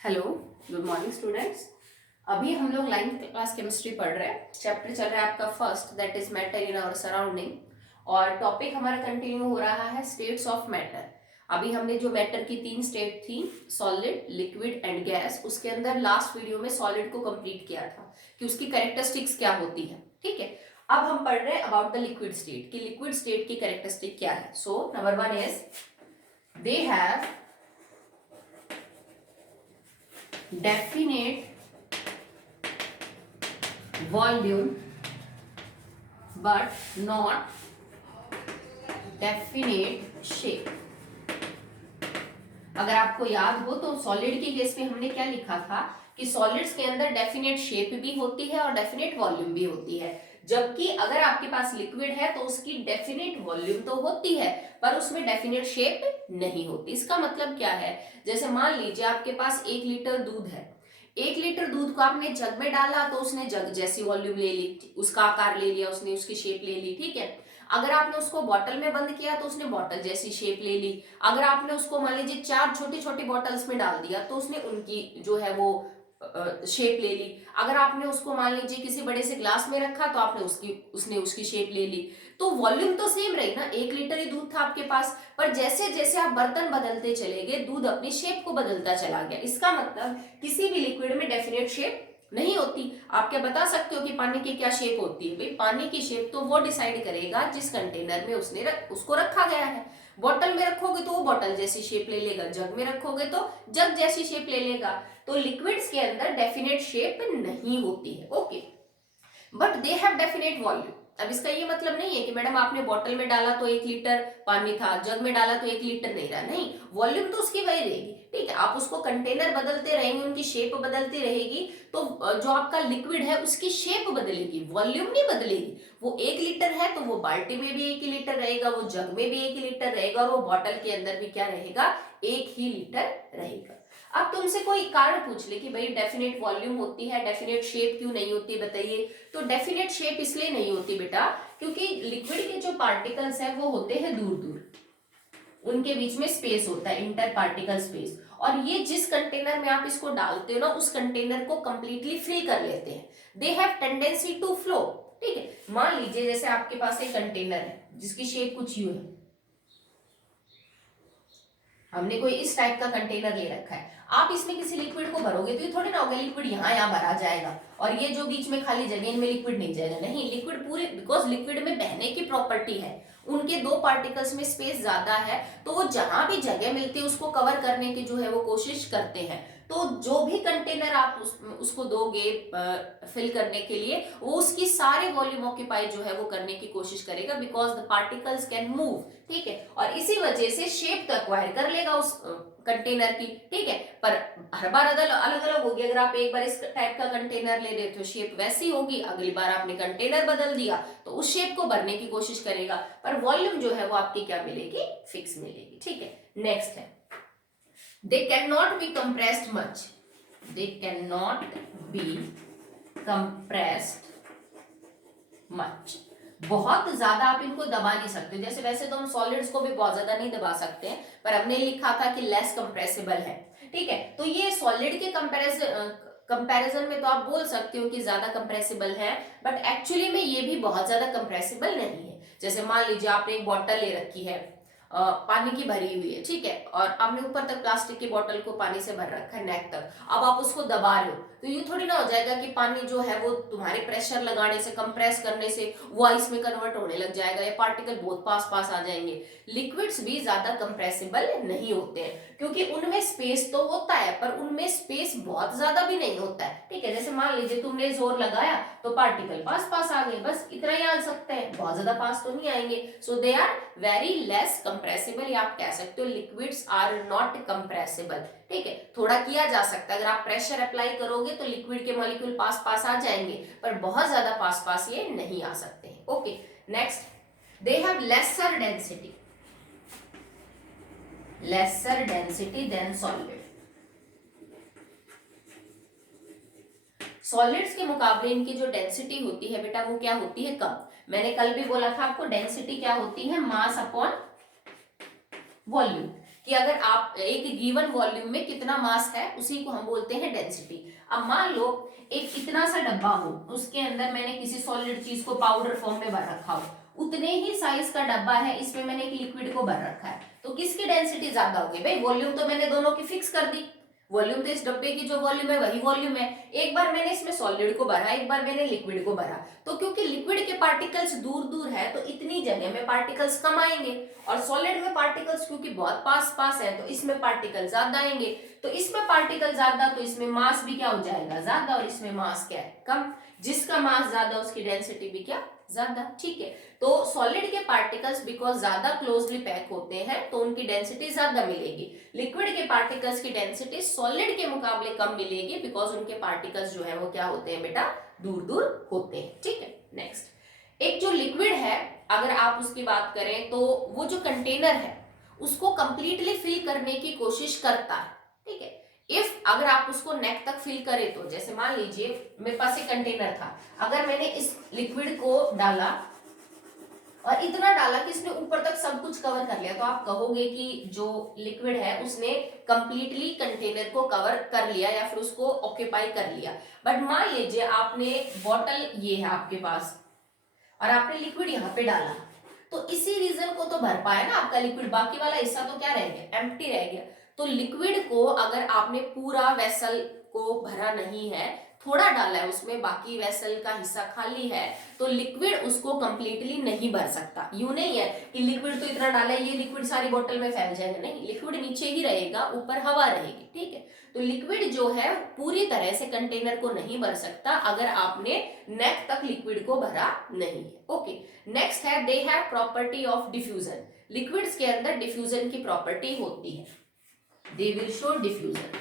Hello, good morning students. अभी हम लोग 9th क्लास केमिस्ट्री पढ़ रहे हैं। चैप्टर चल रहा है आपका first, that is matter in our surrounding. और टॉपिक हमारा कंटिन्यू हो रहा है स्टेट्स ऑफ मैटर। अभी हमने जो मैटर की 3 स्टेट थी, सॉलिड, लिक्विड एंड गैस, उसके अंदर लास्ट वीडियो में सॉलिड को कंप्लीट किया था कि उसकी कैरेक्टरिस्टिक्स क्या होती है। ठीक है, अब हम पढ़ रहे हैं अबाउट द लिक्विड स्टेट कि लिक्विड स्टेट की कैरेक्टरिस्टिक क्या है। So number 1 is they have definite volume but not definite shape। अगर आपको याद हो तो सॉलिड के केस में हमने क्या लिखा था कि सॉलिड्स के अंदर डेफिनेट शेप भी होती है और डेफिनेट वॉल्यूम भी होती है, जबकि अगर आपके पास लिक्विड है तो उसकी डेफिनेट वॉल्यूम तो होती है पर उसमें डेफिनेट शेप नहीं होती। इसका मतलब क्या है, जैसे मान लीजिए आपके पास 1 लीटर दूध है। 1 लीटर दूध को आपने जग में डाला तो उसने जग जैसी वॉल्यूम ले ली, उसका आकार ले लिया, उसने उसकी शेप ले ली। ठीक है, अगर आपने उसको बॉटल में बंद किया तो उसने बॉटल जैसी शेप ले ली। अगर आपने उसको मान लीजिए 4 छोटी छोटी बॉटल्स में डाल दिया तो उसने उनकी जो है वो शेप ले ली। अगर आपने उसको मान लीजिए किसी बड़े से ग्लास में रखा तो आपने उसने उसकी शेप ले ली। तो वॉल्यूम तो सेम रही ना, 1 लीटर ही दूध था आपके पास, पर जैसे जैसे आप बर्तन बदलते चले गए दूध अपनी शेप को बदलता चला गया। इसका मतलब किसी भी लिक्विड में डेफिनेट शेप नहीं होती। आप क्या बता सकते हो कि पानी की क्या शेप होती है? भाई पानी की शेप तो वो डिसाइड करेगा जिस कंटेनर में उसको रखा गया है। बॉटल में रखोगे तो वो बॉटल जैसी शेप ले लेगा, जग में रखोगे तो जग जैसी शेप ले लेगा। तो लिक्विड्स के अंदर डेफिनेट शेप नहीं होती है। Okay, but they have definite volume. अब इसका ये मतलब नहीं है कि मैडम आपने बॉटल में डाला तो 1 लीटर पानी था, जग में डाला तो 1 लीटर नहीं रहा। नहीं, वॉल्यूम तो उसकी वही रहेगी। ठीक है, आप उसको कंटेनर बदलते रहेंगे, उनकी शेप बदलती रहेगी, तो जो आपका लिक्विड है उसकी शेप बदलेगी, वॉल्यूम नहीं बदलेगी। वो 1 लीटर है तो वो बाल्टी में भी 1 ही लीटर रहेगा, वो जग में भी 1 ही लीटर रहेगा, और वो बॉटल के अंदर भी क्या रहेगा, 1 ही लीटर रहेगा। अब तुमसे कोई कारण पूछ ले कि भाई डेफिनेट वॉल्यूम होती है, डेफिनेट शेप क्यों नहीं होती बताइए। तो डेफिनेट शेप इसलिए नहीं होती बेटा क्योंकि लिक्विड के जो पार्टिकल्स है वो होते हैं दूर दूर, उनके बीच में स्पेस होता है, इंटर पार्टिकल स्पेस, और ये जिस कंटेनर में आप इसको डालते हो ना उस कंटेनर को कंप्लीटली फिल कर लेते हैं। They have tendency to flow. ठीक है, मान लीजिए जैसे आपके पास एक कंटेनर है जिसकी शेप कुछ यूं है, हमने कोई इस टाइप का कंटेनर ले रखा है, आप इसमें किसी लिक्विड को भरोगे तो ये थोड़ी ना होगा लिक्विड यहाँ भरा जाएगा और ये जो बीच में खाली जगह इनमें लिक्विड नहीं जाएगा। नहीं, लिक्विड पूरे, बिकॉज लिक्विड में बहने की प्रॉपर्टी है, उनके 2 पार्टिकल्स में स्पेस ज्यादा है, तो वो जहां भी जगह मिलती है उसको कवर करने की जो है वो कोशिश करते हैं। तो जो भी कंटेनर आप उसको दोगे फिल करने के लिए, वो उसकी सारे वॉल्यूम ऑक्यूपाई जो है वो करने की कोशिश करेगा, because the particles can move. ठीक है, और इसी वजह से शेप तो एक्वायर कर लेगा उस कंटेनर की। ठीक है, पर हर बार अलग अलग होगी। अगर आप एक बार इस टाइप का कंटेनर ले रहे हो तो शेप वैसी होगी, अगली बार आपने कंटेनर बदल दिया तो उस शेप को भरने की कोशिश करेगा, पर वॉल्यूम जो है वो आपकी क्या मिलेगी, फिक्स मिलेगी। ठीक है, नेक्स्ट है they cannot be compressed much, they cannot be compressed much। बहुत ज्यादा आप इनको दबा नहीं सकते, जैसे वैसे तो हम सॉलिड्स को भी बहुत ज्यादा नहीं दबा सकते हैं, पर हमने लिखा था कि लेस कंप्रेसिबल है। ठीक है, तो ये सॉलिड के कंपैरिजन में तो आप बोल सकते हो कि ज्यादा कंप्रेसिबल है, बट एक्चुअली में ये भी बहुत ज्यादा कंप्रेसिबल नहीं है। जैसे मान लीजिए आपने एक बॉटल ले रखी है, पानी की भरी हुई है, ठीक है, और आपने ऊपर तक प्लास्टिक की बोतल को पानी से भर रखा है नेक तक, अब आप उसको दबा रहे हो तो ये थोड़ी ना हो जाएगा कि पानी जो है वो तुम्हारे प्रेशर लगाने से, कंप्रेस करने से वो आइस में कन्वर्ट होने लग जाएगा, या पार्टिकल बहुत पास पास आ जाएंगे। लिक्विड्स भी ज्यादा कंप्रेसिबल नहीं होते हैं क्योंकि उनमें स्पेस तो होता है पर उनमें स्पेस बहुत ज्यादा भी नहीं होता है। ठीक है, जैसे मान लीजिए तुमने जोर लगाया तो पार्टिकल पास पास आ गए, बस इतना ही आ सकते हैं, बहुत ज्यादा पास तो नहीं आएंगे। So they are very less compressible, या आप कह सकते हो लिक्विड्स आर नॉट कंप्रेसिबल। ठीक है, थोड़ा किया जा सकता है, अगर आप प्रेशर अप्लाई करोगे तो लिक्विड के मॉलिक्यूल पास पास आ जाएंगे, पर बहुत ज्यादा पास पास ये नहीं आ सकते हैं। Okay, next, they have laser density than solid. Solids के मुकाबले इनकी जो डेंसिटी होती है बेटा वो क्या होती है, कम। मैंने कल भी बोला था आपको, डेंसिटी क्या होती है, मास अपॉन वॉल्यूम। कि अगर आप एक गिवन वॉल्यूम में कितना मास है उसी को हम बोलते हैं डेंसिटी। अब मान लो एक इतना सा डब्बा हो, उसके अंदर मैंने किसी सॉलिड चीज को पाउडर फॉर्म में भर रखा हो, उतने ही साइज का डब्बा है, इसमें मैंने एक लिक्विड को भर रखा है, तो किसकी डेंसिटी ज्यादा होगी? भाई वॉल्यूम तो मैंने दोनों की फिक्स कर दी, वॉल्यूम तो इस डब्बे की जो वॉल्यूम है वही वॉल्यूम है। एक बार मैंने इसमें सॉलिड को भरा, एक बार मैंने लिक्विड को भरा, तो क्योंकि लिक्विड के पार्टिकल्स दूर दूर है तो इतनी जगह में पार्टिकल्स कम आएंगे, और सॉलिड में पार्टिकल्स क्योंकि बहुत पास पास है तो इसमें पार्टिकल ज्यादा आएंगे, तो इसमें पार्टिकल ज्यादा तो इसमें मास भी क्या हो जाएगा? ज्यादा, और इसमें मास क्या है? कम। जिसका मास ज्यादा उसकी डेंसिटी भी क्या? ज्यादा। ठीक है, तो सॉलिड के पार्टिकल्स बिकॉज ज्यादा क्लोजली पैक होते हैं तो उनकी डेंसिटी ज्यादा मिलेगी। लिक्विड के पार्टिकल्स की डेंसिटी सॉलिड के मुकाबले कम मिलेगी बिकॉज उनके पार्टिकल्स जो है वो क्या होते हैं बेटा? दूर दूर होते हैं। ठीक है, नेक्स्ट, एक जो लिक्विड है अगर आप उसकी बात करें तो वो जो कंटेनर है उसको कंप्लीटली फिल करने की कोशिश करता है। ठीक है, इफ अगर आप उसको नेक तक फिल करें तो जैसे मान लीजिए मेरे पास एक कंटेनर था, अगर मैंने इस लिक्विड को डाला और इतना डाला कि इसने ऊपर तक सब कुछ कवर कर लिया, तो आप कहोगे कि जो लिक्विड है उसने कंप्लीटली कंटेनर को कवर कर लिया या फिर उसको ऑक्यूपाई कर लिया। बट मान लीजिए आपने बॉटल ये है आपके पास और आपने लिक्विड यहाँ पे डाला, तो इसी रीजन को तो भर पाया ना आपका लिक्विड, बाकी वाला हिस्सा तो क्या रह गया? एम्प्टी रह गया। तो लिक्विड को अगर आपने पूरा वेसल को भरा नहीं है, थोड़ा डाला है उसमें, बाकी वेसल का हिस्सा खाली है, तो लिक्विड उसको कंप्लीटली नहीं भर सकता। यूं नहीं है कि लिक्विड तो इतना डाला है ये लिक्विड सारी बोतल में फैल जाएगा, नहीं, लिक्विड नीचे ही रहेगा, ऊपर हवा रहेगी। ठीक है, तो लिक्विड जो है पूरी तरह से कंटेनर को नहीं भर सकता अगर आपने नेक तक लिक्विड को भरा नहीं है। ओके, नेक्स्ट है they have property of diffusion. Liquids के अंदर डिफ्यूजन की प्रॉपर्टी होती है, दे विल शो डिफ्यूजन।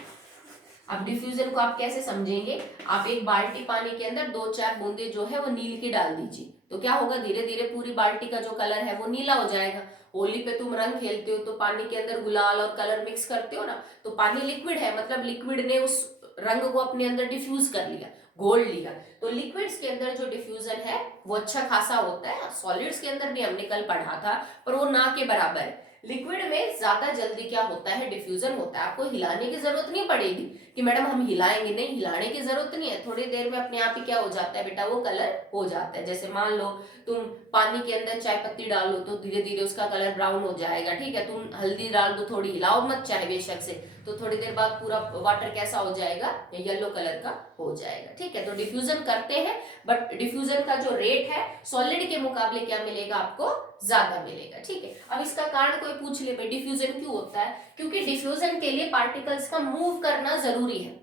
अब डिफ्यूजन को आप कैसे समझेंगे? आप एक बाल्टी पानी के अंदर 2-4 बूंदे जो है वो नील की डाल दीजिए, तो क्या होगा? धीरे धीरे पूरी बाल्टी का जो कलर है वो नीला हो जाएगा। होली पे तुम रंग खेलते हो तो पानी के अंदर गुलाल और कलर मिक्स करते हो ना, तो पानी लिक्विड है, मतलब लिक्विड ने उस रंग को अपने अंदर डिफ्यूज कर लिया, घोल लिया। तो लिक्विड्स के अंदर जो डिफ्यूजन है वो अच्छा खासा होता है। सॉलिड्स के अंदर भी हमने कल पढ़ा था पर वो ना के बराबर है। लिक्विड में ज्यादा जल्दी क्या होता है? डिफ्यूजन होता है। आपको हिलाने की जरूरत नहीं पड़ेगी कि मैडम हम हिलाएंगे, नहीं, हिलाने की जरूरत नहीं है, थोड़ी देर में अपने आप ही क्या हो जाता है बेटा? वो कलर हो जाता है। जैसे मान लो तुम पानी के अंदर चाय पत्ती डालो तो धीरे धीरे उसका कलर ब्राउन हो जाएगा। ठीक है, तुम हल्दी डाल दो, थोड़ी हिलाओ मत चाहे बेशक से, तो थोड़ी देर बाद पूरा वाटर कैसा हो जाएगा? येलो कलर का हो जाएगा। ठीक है, तो डिफ्यूजन करते हैं बट डिफ्यूजन का जो रेट है सॉलिड के मुकाबले क्या मिलेगा? आपको ज्यादा मिलेगा। ठीक है, अब इसका कारण कोई पूछ ले भाई डिफ्यूजन क्यों होता है? क्योंकि डिफ्यूजन के लिए पार्टिकल्स का मूव करना जरूरी है।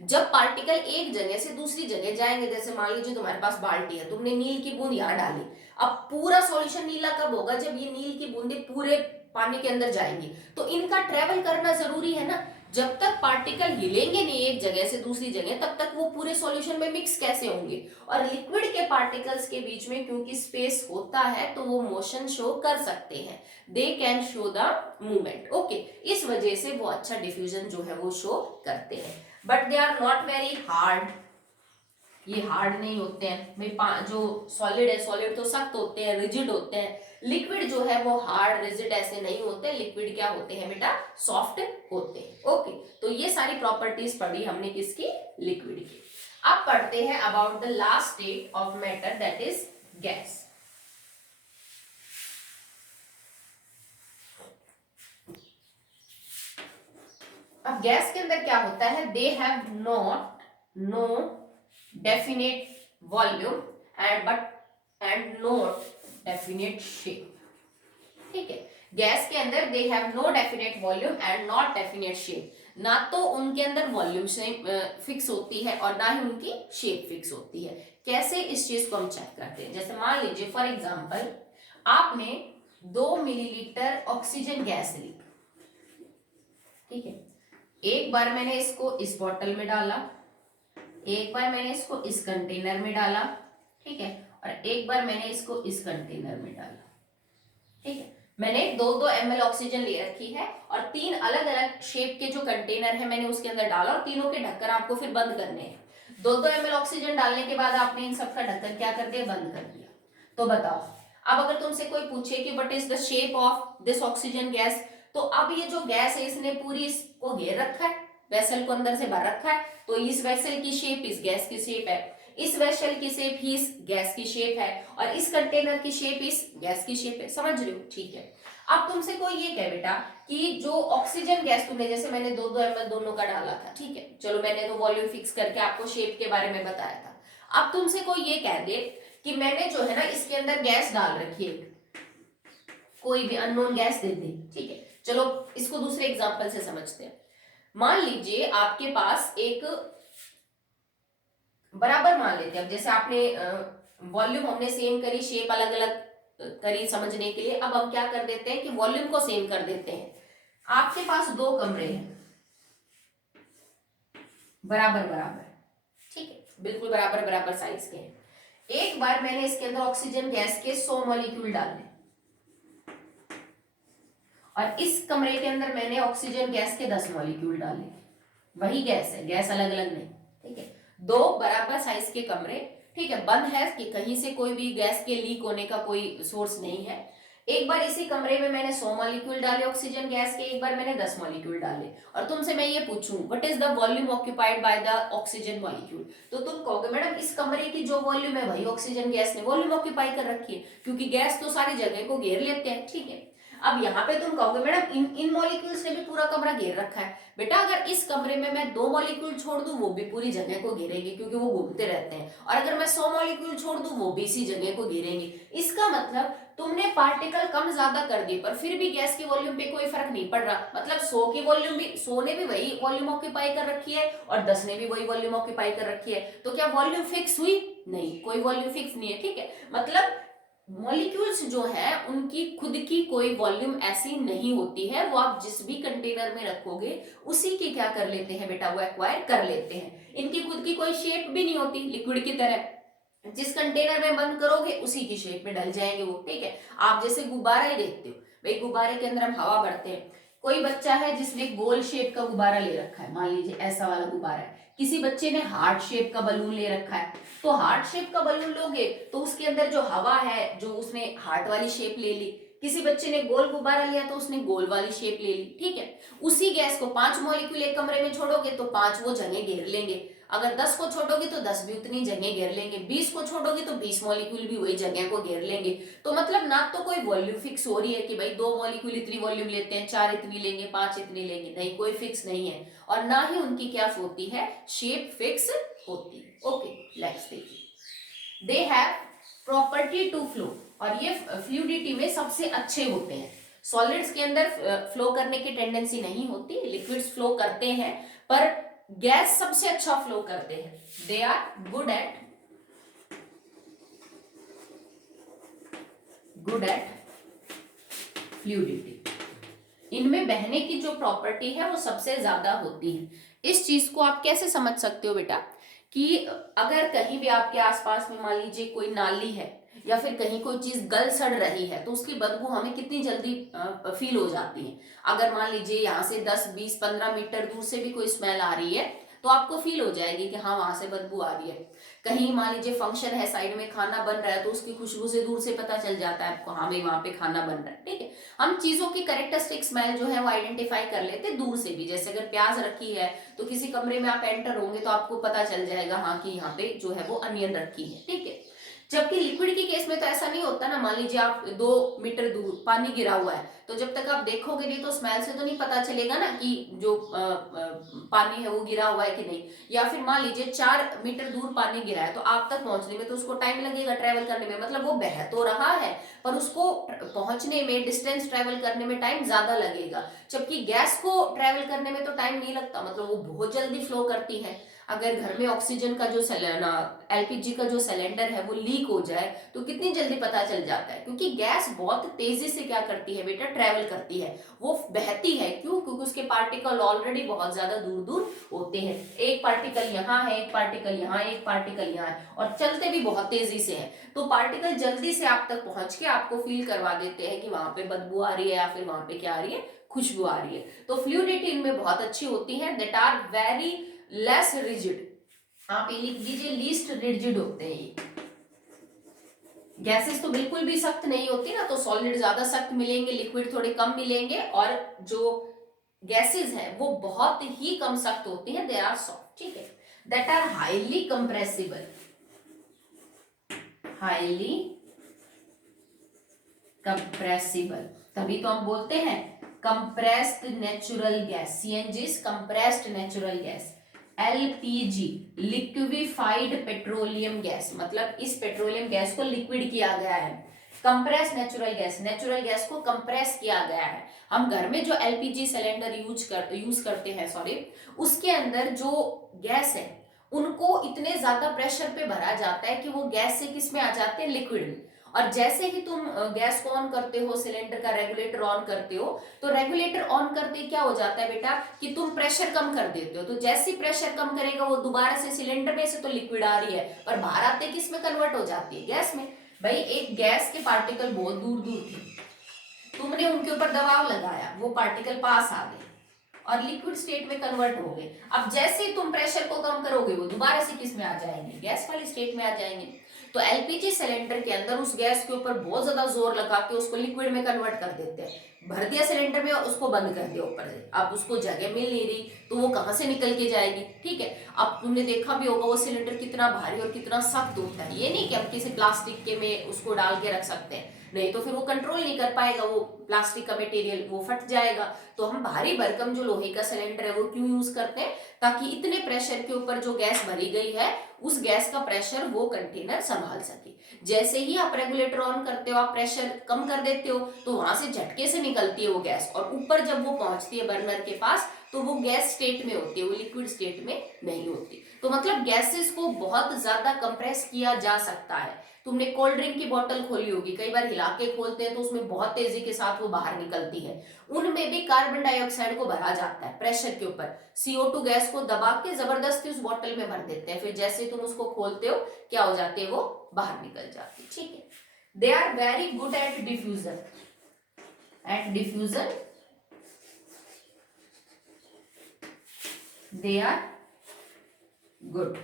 जब पार्टिकल एक जगह से दूसरी जगह जाएंगे, जैसे मान लीजिए तुम्हारे पास बाल्टी है, तुमने नील की बूंद यहाँ डाली, अब पूरा सॉल्यूशन नीला कब होगा? जब ये नील की बूंदें पूरे पानी के अंदर जाएंगी, तो इनका ट्रेवल करना जरूरी है ना। जब तक पार्टिकल हिलेंगे नहीं एक जगह से दूसरी जगह, तब तक वो पूरे सॉल्यूशन में मिक्स कैसे होंगे? और लिक्विड के पार्टिकल्स के बीच में क्योंकि स्पेस होता है तो वो मोशन शो कर सकते हैं, they can show the movement. Okay, इस वजह से वो अच्छा डिफ्यूजन जो है वो शो करते हैं, but they are not very hard. ये हार्ड नहीं होते हैं भाई, जो सॉलिड है, सॉलिड तो सख्त होते हैं, रिजिड होते हैं। लिक्विड जो है वो हार्ड रिजिड ऐसे नहीं होते, लिक्विड क्या होते हैं बेटा? सॉफ्ट होते हैं। ओके, तो ये सारी प्रॉपर्टीज पढ़ी हमने किसकी? लिक्विड की। अब पढ़ते हैं about the last state of matter that is gas. अब गैस के अंदर क्या होता है? They have no definite volume and no definite shape. ठीक है, गैस के अंदर they have no definite volume and not definite shape. ना तो उनके अंदर वॉल्यूम फिक्स होती है और ना ही उनकी शेप फिक्स होती है। कैसे? इस चीज को हम चेक करते हैं। जैसे मान लीजिए फॉर एग्जांपल आपने 2 मिलीलीटर ऑक्सीजन गैस ली। ठीक है, एक बार मैंने इसको इस बोतल में डाला, एक बार मैंने इसको इस कंटेनर में डाला, ठीक है, और एक बार मैंने इसको इस कंटेनर में डाला। ठीक है, मैंने 2-2 ml ऑक्सीजन ले रखी है और 3 अलग अलग शेप के जो कंटेनर है मैंने उसके अंदर डाला, और तीनों के ढक्कन आपको फिर बंद करने हैं। 2-2 ml ऑक्सीजन डालने के बाद आपने इन सबका ढक्कन क्या कर दिया? बंद कर दिया। तो बताओ, अब अगर तुमसे कोई पूछे कि what is the shape of this oxygen gas, तो अब ये जो गैस है इसने पूरी इसको घेर रखा है, वेसल को अंदर से भर रखा है, तो इस वेसल की शेप इस गैस की शेप है, इस वेसल की शेप ही इस गैस की शेप है, और इस कंटेनर की शेप इस गैस की शेप है। समझ रहे हो? ठीक है। अब तुमसे कोई ये कहे बेटा कि जो ऑक्सीजन गैस तुमने, जैसे मैंने 2-2 ml दोनों का डाला था, ठीक है, चलो मैंने तो वॉल्यूम फिक्स करके आपको शेप के बारे में बताया था। अब तुमसे कोई ये कह दे कि मैंने जो है ना इसके अंदर गैस डाल रखी है, कोई भी अननोन गैस दे दे, ठीक है, चलो इसको दूसरे एग्जांपल से समझते हैं। मान लीजिए आपके पास एक बराबर, मान लेते हैं, अब जैसे आपने वॉल्यूम हमने सेम करी, शेप अलग अलग करी समझने के लिए, अब हम क्या कर देते हैं कि वॉल्यूम को सेम कर देते हैं। आपके पास 2 कमरे हैं बराबर बराबर, ठीक है, बिल्कुल बराबर बराबर साइज के हैं। एक बार मैंने इसके अंदर ऑक्सीजन गैस के 100 मॉलिक्यूल डाले, और इस कमरे के अंदर मैंने ऑक्सीजन गैस के 10 मॉलिक्यूल डाले। वही गैस है, गैस अलग अलग नहीं, ठीक है, 2 बराबर साइज के कमरे, ठीक है, बंद है कि कहीं से कोई भी गैस के लीक होने का कोई सोर्स नहीं है। एक बार इसी कमरे में मैंने 100 मॉलिक्यूल डाले ऑक्सीजन गैस के, एक बार मैंने 10 मॉलिक्यूल डाले, और तुमसे मैं ये पूछूं what is the volume occupied by the oxygen molecule, तो तुम कहोगे मैडम इस कमरे की जो वॉल्यूम है वही ऑक्सीजन गैस ने वॉल्यूम ऑक्यूपाई कर रखी है, क्योंकि गैस तो सारी जगह को घेर लेते हैं, ठीक है। अब यहाँ पे तुम कहोगे मैडम इन मॉलिक्यूल्स ने भी पूरा कमरा घेर रखा है। बेटा अगर इस कमरे में मैं 2 मॉलिक्यूल छोड़ दूं वो भी पूरी जगह को घेरेंगे, क्योंकि वो घूमते रहते हैं, और अगर मैं 100 मॉलिक्यूल छोड़ दूं वो भी इसी जगह को घेरेंगे। इसका मतलब तुमने पार्टिकल कम ज्यादा कर दिए पर फिर भी गैस की वॉल्यूम पे कोई फर्क नहीं पड़ रहा, मतलब 100 की वॉल्यूम भी, 100 ने भी वही वॉल्यूम ऑक्यूपाई कर रखी है और 10 ने भी वही वॉल्यूम ऑक्यूपाई कर रखी है, तो क्या वॉल्यूम फिक्स हुई? नहीं, कोई वॉल्यूम फिक्स नहीं है, ठीक है। मतलब मॉलिक्यूल्स जो है उनकी खुद की कोई वॉल्यूम ऐसी नहीं होती है, वो आप जिस भी कंटेनर में रखोगे उसी की क्या कर लेते हैं बेटा, वो एक्वायर कर लेते हैं। इनकी खुद की कोई शेप भी नहीं होती लिक्विड की तरह, जिस कंटेनर में बंद करोगे उसी की शेप में डल जाएंगे वो, ठीक है। आप जैसे गुब्बारा ही देखते हो, भाई गुब्बारे के अंदर हम हवा भरते हैं, कोई बच्चा है जिसने गोल शेप का गुब्बारा ले रखा है, मान लीजिए ऐसा वाला गुब्बारा है, किसी बच्चे ने हार्ट शेप का बलून ले रखा है, तो हार्ट शेप का बलून लोगे तो उसके अंदर जो हवा है जो उसने हार्ट वाली शेप ले ली, किसी बच्चे ने गोल गुब्बारा लिया तो उसने गोल वाली शेप ले ली, ठीक है। उसी गैस को 5 मॉलिक्यूल एक कमरे में छोड़ोगे तो 5 वो जगह घेर लेंगे, अगर 10 को छोड़ोगे तो 10 भी उतनी जगह घेर लेंगे, 20 को छोड़ोगे तो 20 मॉलिक्यूल भी वही जगह को घेर लेंगे। तो मतलब ना तो कोई वॉल्यूम फिक्स हो रही है कि भाई 2 मॉलिक्यूल इतनी वॉल्यूम लेते हैं, 4 इतनी लेंगे, 5 इतनी लेंगे, नहीं, कोई फिक्स नहीं है, और ना ही उनकी क्या होती है, शेप फिक्स होती है। ओके, लेट्स देखिए, they have property to flow, और ये फ्लूइडिटी में सबसे अच्छे होते हैं। सॉलिड्स के अंदर फ्लो करने की टेंडेंसी नहीं होती, लिक्विड्स फ्लो करते हैं, पर गैस सबसे अच्छा फ्लो करते हैं। They are good at fluidity, इनमें बहने की जो प्रॉपर्टी है वो सबसे ज्यादा होती है। इस चीज को आप कैसे समझ सकते हो बेटा, कि अगर कहीं भी आपके आसपास में मान लीजिए कोई नाली है या फिर कहीं कोई चीज गल सड़ रही है तो उसकी बदबू हमें कितनी जल्दी फील हो जाती है। अगर मान लीजिए यहाँ से 10, 20, 15 मीटर दूर से भी कोई स्मेल आ रही है तो आपको फील हो जाएगी कि हाँ वहां से बदबू आ रही है। कहीं मान लीजिए फंक्शन है, साइड में खाना बन रहा है तो उसकी खुशबू से दूर से पता चल जाता है आपको, हाँ भाई वहां पे खाना बन रहा है, ठीक है। हम चीजों की कैरेक्टरिस्टिक स्मेल जो है वो आइडेंटिफाई कर लेते हैं दूर से भी, जैसे अगर प्याज रखी है तो किसी कमरे में आप एंटर होंगे तो आपको पता चल जाएगा हाँ कि यहाँ पे जो है वो अनियन रखी है, ठीक है। जबकि लिक्विड की केस में तो ऐसा नहीं होता ना, मान लीजिए आप 2 मीटर दूर पानी गिरा हुआ है तो जब तक आप देखोगे नहीं तो स्मेल से तो नहीं पता चलेगा ना कि जो पानी है वो गिरा हुआ है कि नहीं। या फिर मान लीजिए 4 मीटर दूर पानी गिरा है तो आप तक पहुंचने में तो उसको टाइम लगेगा ट्रेवल करने में, मतलब वो बह तो रहा है पर उसको पहुंचने में, डिस्टेंस ट्रेवल करने में टाइम ज्यादा लगेगा। जबकि गैस को ट्रेवल करने में तो टाइम नहीं लगता, मतलब वो बहुत जल्दी फ्लो करती है। अगर घर में ऑक्सीजन का जो एलपीजी का जो सिलेंडर है वो लीक हो जाए तो कितनी जल्दी पता चल जाता है, क्योंकि गैस बहुत तेजी से क्या करती है बेटा, ट्रेवल करती है, वो बहती है। क्यों? क्योंकि उसके पार्टिकल ऑलरेडी बहुत ज्यादा दूर दूर होते हैं, एक पार्टिकल यहाँ है, एक पार्टिकल यहाँ, एक पार्टिकल यहाँ है, और चलते भी बहुत तेजी से है, तो पार्टिकल जल्दी से आप तक पहुंच के आपको फील करवा देते हैं कि वहां पे बदबू आ रही है या फिर वहां पे क्या आ रही है, खुशबू आ रही है। तो फ्लूइडिटी इनमें बहुत अच्छी होती है, that are very less rigid, आप ये लिख दीजिए लीस्ट रिजिड होते हैं ये। गैसेस तो बिल्कुल भी सख्त नहीं होती ना, तो सॉलिड ज्यादा सख्त मिलेंगे, लिक्विड थोड़े कम मिलेंगे, और जो गैसेस है वो बहुत ही कम सख्त होती हैं, दे आर सॉफ्ट, ठीक है। That are highly compressible, highly compressible, तभी तो हम बोलते हैं compressed natural gas, CNG compressed natural gas, LPG liquefied petroleum gas, मतलब इस पेट्रोलियम गैस को लिक्विड किया गया है। कंप्रेस नेचुरल गैस को कंप्रेस किया गया है। हम घर में जो एलपीजी सिलेंडर यूज करते हैं, सॉरी, उसके अंदर जो गैस है उनको इतने ज्यादा प्रेशर पे भरा जाता है कि वो गैस से किस में आ जाते हैं, लिक्विड में। और जैसे ही तुम गैस को ऑन करते हो, सिलेंडर का रेगुलेटर ऑन करते हो, तो रेगुलेटर ऑन करते क्या हो जाता है बेटा कि तुम प्रेशर कम कर देते हो, तो जैसे ही प्रेशर कम करेगा वो दोबारा से सिलेंडर में से तो लिक्विड आ रही है, पर बाहर आते किस में कन्वर्ट हो जाती है, गैस में। भाई एक गैस के पार्टिकल बहुत दूर दूर थे, तुमने उनके ऊपर दबाव लगाया, वो पार्टिकल पास आ गए और लिक्विड स्टेट में कन्वर्ट हो गए। अब जैसे ही तुम प्रेशर को कम करोगे वो दोबारा से किस में आ जाएंगे, गैस वाली स्टेट में आ जाएंगे। तो एलपीजी सिलेंडर के अंदर उस गैस के ऊपर बहुत ज्यादा जोर लगा के उसको लिक्विड में कन्वर्ट कर देते हैं। भर दिया सिलेंडर में और उसको बंद कर दिया ऊपर से, अब उसको जगह मिल नहीं रही तो वो कहां से निकल के जाएगी, ठीक है। अब तुमने देखा भी होगा वो सिलेंडर कितना भारी और कितना सख्त होता है, ये नहीं कि हम किसी प्लास्टिक के में उसको डाल के रख सकते हैं, नहीं तो फिर वो कंट्रोल नहीं कर पाएगा, वो प्लास्टिक का मटेरियल वो फट जाएगा। तो हम भारी भरकम जो लोहे का सिलेंडर है वो क्यों यूज करते हैं, ताकि इतने प्रेशर के ऊपर जो गैस भरी गई है उस गैस का प्रेशर वो कंटेनर संभाल सके। जैसे ही आप रेगुलेटर ऑन करते हो, आप प्रेशर कम कर देते हो, तो वहां से झटके से निकलती है वो गैस, और ऊपर जब वो पहुंचती है बर्नर के पास तो वो गैस स्टेट में होती है, वो लिक्विड स्टेट में नहीं होती। तो मतलब गैसेस को बहुत ज्यादा कंप्रेस किया जा सकता है। तुमने कोल्ड ड्रिंक की बोतल खोली होगी, कई बार हिला के खोलते हैं तो उसमें बहुत तेजी के साथ वो बाहर निकलती है, उनमें भी कार्बन डाइऑक्साइड को भरा जाता है प्रेशर के ऊपर। CO2 गैस को दबा के जबरदस्ती उस बोतल में भर देते हैं, फिर जैसे तुम उसको खोलते हो क्या हो जाते हैं, वो बाहर निकल जाती है, ठीक है। They are very good at diffusion, they are good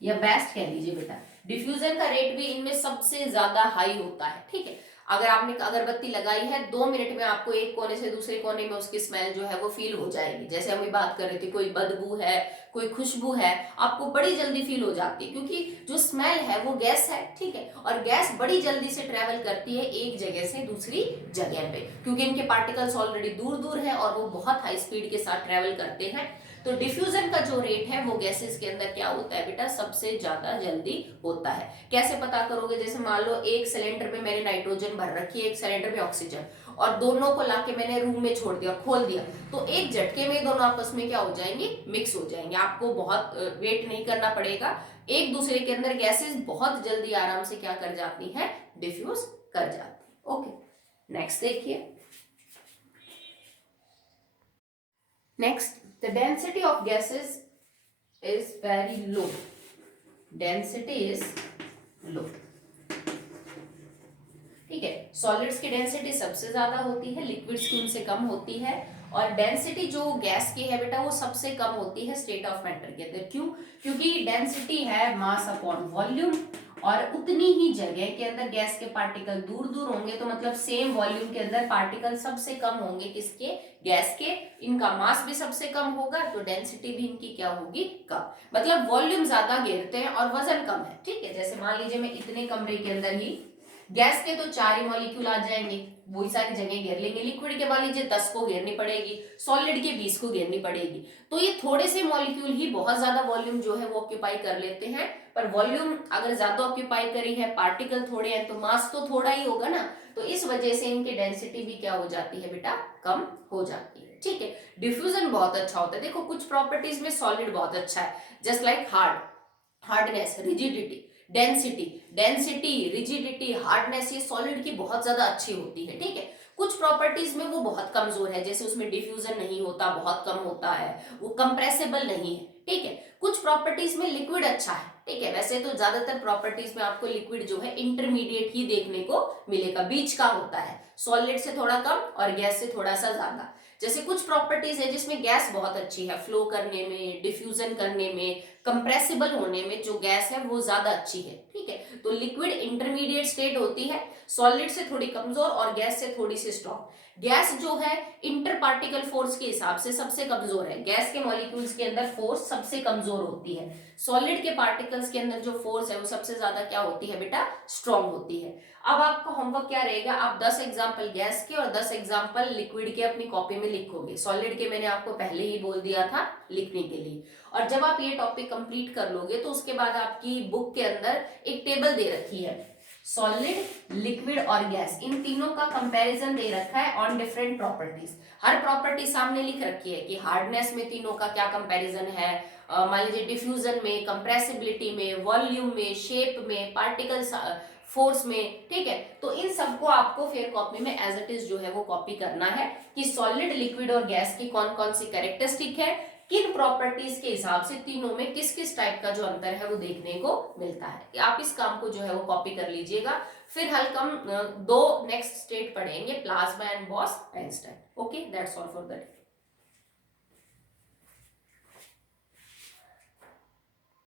या बेस्ट कह लीजिए बेटा। डिफ्यूजन का रेट भी इनमें सबसे ज्यादा हाई होता है, ठीक है। अगर आपने अगरबत्ती लगाई है 2 मिनट में आपको एक कोने से दूसरे कोने में उसकी स्मेल जो है वो फील हो जाएगी। जैसे हम बात कर रहे थे, कोई बदबू है, कोई खुशबू है, आपको बड़ी जल्दी फील हो जाती है, क्योंकि जो स्मेल है वो गैस है, ठीक है। और गैस बड़ी जल्दी से ट्रेवल करती है एक जगह से दूसरी जगह पे, क्योंकि इनके पार्टिकल्स ऑलरेडी दूर दूर है और वो बहुत हाई स्पीड के साथ ट्रेवल करते हैं। तो डिफ्यूजन का जो रेट है वो गैसेस के अंदर क्या होता है बेटा, सबसे ज्यादा जल्दी होता है। कैसे पता करोगे, जैसे मान लो एक सिलेंडर में मैंने नाइट्रोजन भर रखी है, एक सिलेंडर में ऑक्सीजन, और दोनों को लाके मैंने रूम में छोड़ दिया, खोल दिया, तो एक झटके में दोनों आपस में क्या हो जाएंगे, मिक्स हो जाएंगे। आपको बहुत वेट नहीं करना पड़ेगा, एक दूसरे के अंदर गैसेस बहुत जल्दी आराम से क्या कर जाती है, डिफ्यूज कर जाती है। ओके, नेक्स्ट देखिए। Next, the density of gases is very low, density is low, ठीक है। सॉलिड्स की डेंसिटी सबसे ज्यादा होती है, लिक्विड्स की उनसे कम होती है, और डेंसिटी जो गैस की है बेटा वो सबसे कम होती है स्टेट ऑफ मैटर के अंदर। क्यों? क्योंकि डेंसिटी है मास अपॉन वॉल्यूम, और उतनी ही जगह के अंदर गैस के पार्टिकल दूर दूर होंगे, तो मतलब सेम वॉल्यूम के अंदर पार्टिकल सबसे कम होंगे, किसके, गैस के। इनका मास भी सबसे कम होगा तो डेंसिटी भी इनकी क्या होगी, कम। मतलब वॉल्यूम ज्यादा घेरते हैं और वजन कम है, ठीक है। जैसे मान लीजिए मैं इतने कमरे के अंदर ही गैस के तो 4 ही मॉलिक्यूल आ जाएंगे, वही सारी जगह घेर लेंगे। लिक्विड के मान लीजिए 10 को घेरनी पड़ेगी, सॉलिड के 20 को घेरनी पड़ेगी। तो ये थोड़े से मॉलिक्यूल ही बहुत ज्यादा वॉल्यूम जो है वो ऑक्यूपाई कर लेते हैं, पर वॉल्यूम अगर ज्यादा ऑक्यूपाई करी है, पार्टिकल थोड़े हैं, तो मास तो थोड़ा ही होगा ना, तो इस वजह से इनकी डेंसिटी भी क्या हो जाती है बेटा, कम हो जाती है, ठीक है। डिफ्यूजन बहुत अच्छा होता है। देखो कुछ प्रॉपर्टीज में सॉलिड बहुत अच्छा है, just like hardness, rigidity, density, rigidity, hardness, ये सॉलिड की बहुत ज्यादा अच्छी होती है, ठीक है। कुछ प्रॉपर्टीज में वो बहुत कमजोर है, जैसे उसमें डिफ्यूजन नहीं होता, बहुत कम होता है, वो कंप्रेसिबल नहीं है, ठीक है। कुछ प्रॉपर्टीज में लिक्विड अच्छा है, ठीक है। वैसे तो ज्यादातर प्रॉपर्टीज में आपको लिक्विड जो है इंटरमीडिएट ही देखने को मिलेगा, बीच का होता है, सॉलिड से थोड़ा कम और गैस से थोड़ा सा ज्यादा। जैसे कुछ प्रॉपर्टीज है जिसमें गैस बहुत अच्छी है, फ्लो करने में, डिफ्यूजन करने में, कंप्रेसिबल होने में जो गैस है वो ज्यादा अच्छी है, ठीक है। तो लिक्विड इंटरमीडिएट स्टेट होती है, सॉलिड से थोड़ी कमजोर और गैस से थोड़ी सी स्ट्रॉन्ग। गैस जो है इंटर पार्टिकल फोर्स के हिसाब से सबसे कमजोर है, गैस के मॉलिक्यूल्स के अंदर फोर्स सबसे कमजोर होती है। सॉलिड के पार्टिकल्स के अंदर जो फोर्स है वो सबसे ज्यादा क्या होती है बेटा, स्ट्रॉन्ग होती है। अब आपका होमवर्क क्या रहेगा, आप 10 एग्जाम्पल गैस के और 10 एग्जाम्पल लिक्विड के अपनी कॉपी में लिखोगे। सॉलिड के मैंने आपको पहले ही बोल दिया था लिखने के लिए। और जब आप ये टॉपिक कंप्लीट कर लोगे तो उसके बाद आपकी बुक के अंदर एक टेबल दे रखी है, सॉलिड, लिक्विड और गैस, इन तीनों का कंपैरिजन दे रखा है on different properties. Her property सामने लिख रखी है कि हार्डनेस में तीनों का क्या कंपैरिजन है, मान लीजिए डिफ्यूजन में, कंप्रेसिबिलिटी में, वॉल्यूम में, शेप में, पार्टिकल फोर्स में, ठीक है। तो इन सबको आपको फिर कॉपी में एज इट इज जो है वो कॉपी करना है कि सॉलिड, लिक्विड और गैस की कौन कौन सी कैरेक्टरिस्टिक है, किन प्रॉपर्टीज के हिसाब से तीनों में किस किस टाइप का जो अंतर है वो देखने को मिलता है। आप इस काम को जो है वो कॉपी कर लीजिएगा। फिर हम दो नेक्स्ट स्टेट पढ़ेंगे, plasma and boss Einstein. Okay, that's all for that.